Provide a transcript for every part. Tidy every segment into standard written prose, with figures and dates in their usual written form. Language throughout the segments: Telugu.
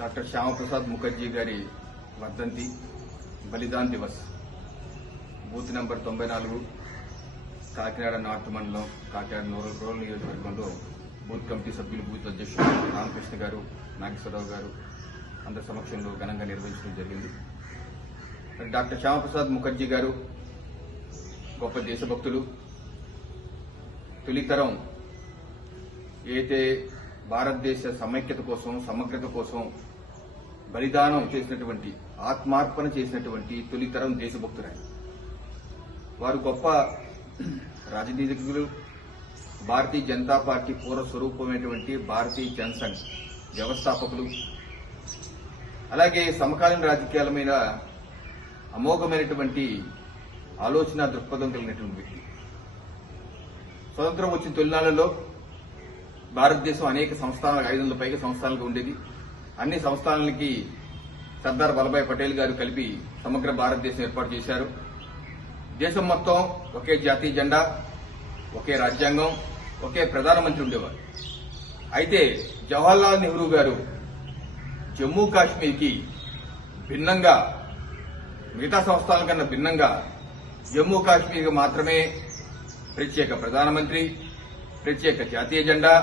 డాక్టర్ శ్యామప్రసాద్ ముఖర్జీ గారి వర్ధంతి Balidan Diwas booth number 94 Kakinada north మండలం కాకినాడ రూరల్ నియోజకవర్గంలో బూత్ కమిటీ సభ్యులు బూత్ అధ్యక్షులు రామకృష్ణ గారు నాగేశ్వరరావు గారు అందరి సమక్షంలో ఘనంగా నిర్వహించడం జరిగింది. డాక్టర్ శ్యామప్రసాద్ ముఖర్జీ గారు గొప్ప దేశభక్తులు. తొలితరం ఏదైతే భారతదేశ సమైక్యత కోసం సమగ్రత కోసం బలిదానం చేసినటువంటి ఆత్మార్పణ చేసినటువంటి తొలితరం దేశభక్తులే. వారు గొప్ప రాజనీతిజ్ఞులు. భారతీయ జనతా పార్టీ పూర్వ స్వరూపమైనటువంటి భారతీయ జనసంఘ్ వ్యవస్థాపకులు. అలాగే సమకాలీన రాజకీయాల మీద అమోఘమైనటువంటి ఆలోచన దృక్పథం కలిగినటువంటి వ్యక్తి. స్వతంత్రం వచ్చిన తొలినాళ్లలో భారతదేశం అనేక సంస్థానాలకు 500 పైగా సంస్థానాలుగా ఉండేది. అన్ని సంస్థానాలకి సర్దార్ వల్లభాయ్ పటేల్ గారు కలిపి సమగ్ర భారతదేశం ఏర్పాటు చేశారు. దేశం మొత్తం ఒకే జాతీయ జెండా, ఒకే రాజ్యాంగం, ఒకే ప్రధానమంత్రి ఉండేవారు. అయితే జవహర్లాల్ నెహ్రూ గారు జమ్మూ కాశ్మీర్కి భిన్నంగా, మిగతా సంస్థల కన్నా భిన్నంగా జమ్మూ కాశ్మీర్కి మాత్రమే ప్రత్యేక ప్రధానమంత్రి, ప్రత్యేక జాతీయ జెండా,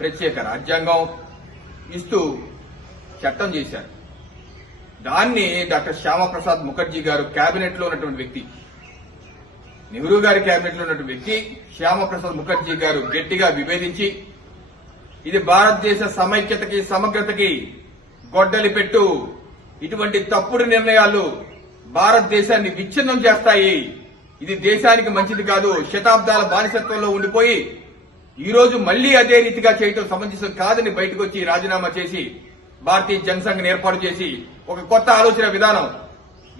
ప్రత్యేక రాజ్యాంగం ఇస్తూ చట్టం చేశారు. దాన్ని డాక్టర్ శ్యామప్రసాద్ ముఖర్జీ గారు కేబినెట్ లో ఉన్నటువంటి వ్యక్తి, నెహ్రూ గారి కేబినెట్ లో ఉన్నటువంటి వ్యక్తి శ్యామప్రసాద్ ముఖర్జీ గారు గట్టిగా విభేదించి ఇది భారతదేశ సమైక్యతకి సమగ్రతకి గొడ్డలి పెట్టు, ఇటువంటి తప్పుడు నిర్ణయాలు భారతదేశాన్ని విచ్ఛిన్నం చేస్తాయి, ఇది దేశానికి మంచిది కాదు, శతాబ్దాల బానిసత్వంలో ఉండిపోయి ఈ రోజు మళ్లీ అదే రీతిగా చేయటం సమంజసం కాదని బయటకు వచ్చి రాజీనామా చేసి భారతీయ జనసంఘ్ ఏర్పాటు చేసి ఒక కొత్త ఆలోచన విధానం,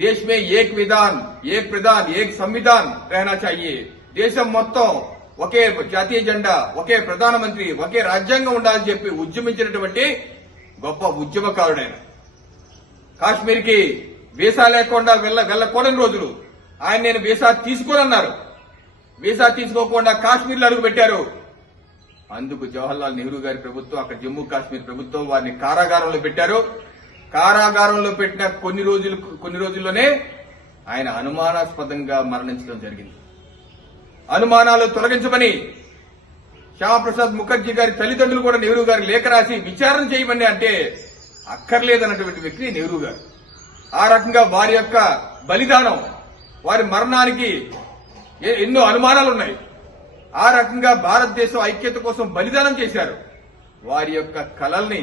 దేశ్ మే ఏక్ విధాన్, ఏక్ ప్రధాన్, ఏక్ సంవిధాన్ रहना चाहिए, దేశం మొత్తం ఒకే జాతీయ జెండా, ఒకే ప్రధానమంత్రి, ఒకే రాజ్యాంగం ఉండాలని చెప్పి ఉద్యమించినటువంటి గొప్ప ఉద్యమకారుడైన. కాశ్మీర్కి వీసా లేకుండా వెళ్లకూడని రోజులు ఆయన నేను వీసా తీసుకోనన్నారు. వీసా తీసుకోకుండా కాశ్మీర్లో అడుగు పెట్టారు. అందుకు జవహర్లాల్ నెహ్రూ గారి ప్రభుత్వం, అక్కడ జమ్మూ కాశ్మీర్ ప్రభుత్వం వారిని కారాగారంలో పెట్టారు. కారాగారంలో పెట్టిన కొన్ని రోజుల్లోనే ఆయన అనుమానాస్పదంగా మరణించడం జరిగింది. అనుమానాలు తొలగించమని శ్యామప్రసాద్ ముఖర్జీ గారి తల్లిదండ్రులు కూడా నెహ్రూ గారి లేఖ రాసి విచారణ చేయమని అంటే అక్కర్లేదన్నటువంటి వ్యక్తి నెహ్రూ గారు. ఆ రకంగా వారి యొక్క బలిదానం, వారి మరణానికి ఎన్నో అనుమానాలున్నాయి. ఆ రకంగా భారతదేశం ఐక్యత కోసం బలిదానం చేశారు. వారి యొక్క కలల్ని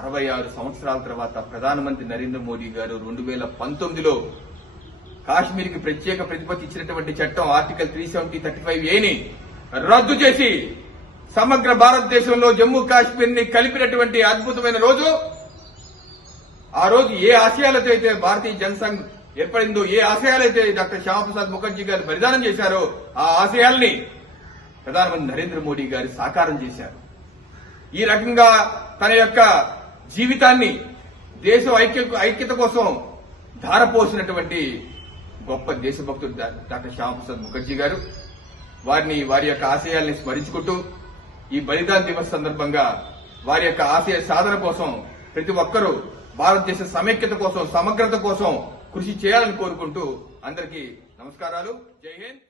66 సంవత్సరాల తర్వాత ప్రధానమంత్రి నరేంద్ర మోడీ గారు 2019లో కాశ్మీర్కి ప్రత్యేక ప్రతిపత్తి ఇచ్చినటువంటి చట్టం ఆర్టికల్ 370(35)A రద్దు చేసి సమగ్ర భారతదేశంలో జమ్మూ కాశ్మీర్ ని కలిపినటువంటి అద్భుతమైన రోజు. ఆ రోజు ఏ ఆశయాలతో అయితే భారతీయ జనసంఘ్ ఏర్పడిందో, ఏ ఆశయాలైతే డాక్టర్ శ్యామప్రసాద్ ముఖర్జీ గారు బలిదానం చేశారో ఆ ఆశయాల్ని ప్రధానమంత్రి నరేంద్ర మోడీ గారు సాకారం చేశారు. ఈ రకంగా తన యొక్క జీవితాన్ని దేశం ఐక్యత కోసం ధారపోసినటువంటి గొప్ప దేశభక్తుడు డాక్టర్ శ్యామప్రసాద్ ముఖర్జీ గారు. వారి యొక్క ఆశయాల్ని స్మరించుకుంటూ ఈ బలిదాన్ దివస్ సందర్భంగా వారి యొక్క ఆశయ సాధన కోసం ప్రతి ఒక్కరూ భారతదేశ సమైక్యత కోసం సమగ్రత కోసం కృషి చేయాలని కోరుకుంటూ అందరికీ నమస్కారాలు. జై హింద్.